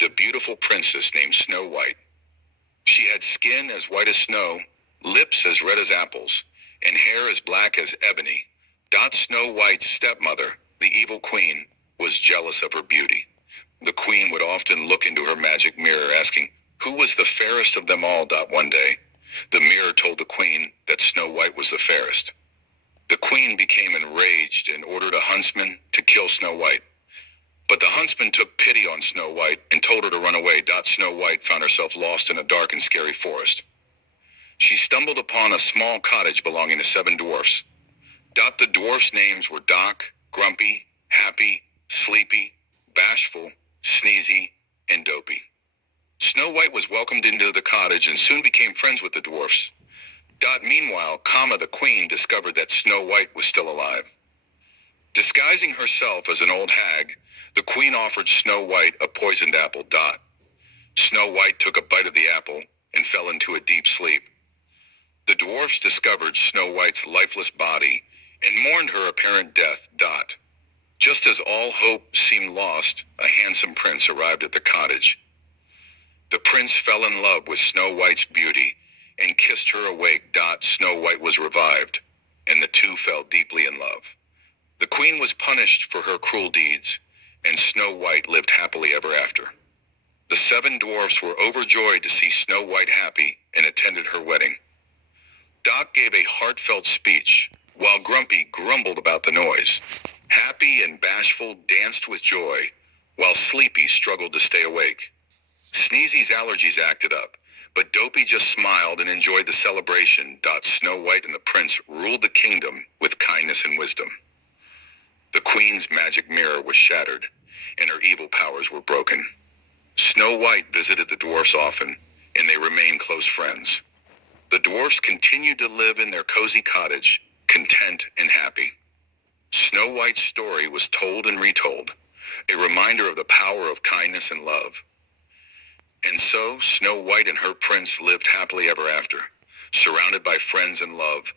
lived a beautiful princess named Snow White. She had skin as white as snow, lips as red as apples, and hair as black as ebony. Snow White's stepmother, the evil queen, was jealous of her beauty. The queen would often look into her magic mirror asking, who was the fairest of them all? One day, the mirror told the queen that Snow White was the fairest. The queen became enraged and ordered a huntsman to kill Snow White. But the huntsman took pity on Snow White and told her to run away. Snow White found herself lost in a dark and scary forest. She stumbled upon a small cottage belonging to 7 dwarfs. The dwarfs' names were Doc, Grumpy, Happy, Sleepy, Bashful, Sneezy, and Dopey. Snow White was welcomed into the cottage and soon became friends with the dwarfs. Meanwhile, the queen discovered that Snow White was still alive. Disguising herself as an old hag, the queen offered Snow White a poisoned apple. Snow White took a bite of the apple and fell into a deep sleep. The dwarfs discovered Snow White's lifeless body and mourned her apparent death. Just as all hope seemed lost, a handsome prince arrived at the cottage. The prince fell in love with Snow White's beauty and kissed her awake. Snow White was revived, and the two fell deeply in love. The queen was punished for her cruel deeds, and Snow White lived happily ever after. The 7 dwarfs were overjoyed to see Snow White happy and attended her wedding. Doc gave a heartfelt speech, while Grumpy grumbled about the noise. Happy and Bashful danced with joy, while Sleepy struggled to stay awake. Sneezy's allergies acted up, but Dopey just smiled and enjoyed the celebration. Snow White and the prince ruled the kingdom with kindness and wisdom. The queen's magic mirror was shattered, and her evil powers were broken. Snow White visited the dwarfs often, and they remained close friends. The dwarfs continued to live in their cozy cottage, content and happy. Snow White's story was told and retold, a reminder of the power of kindness and love. And so, Snow White and her prince lived happily ever after, surrounded by friends and love,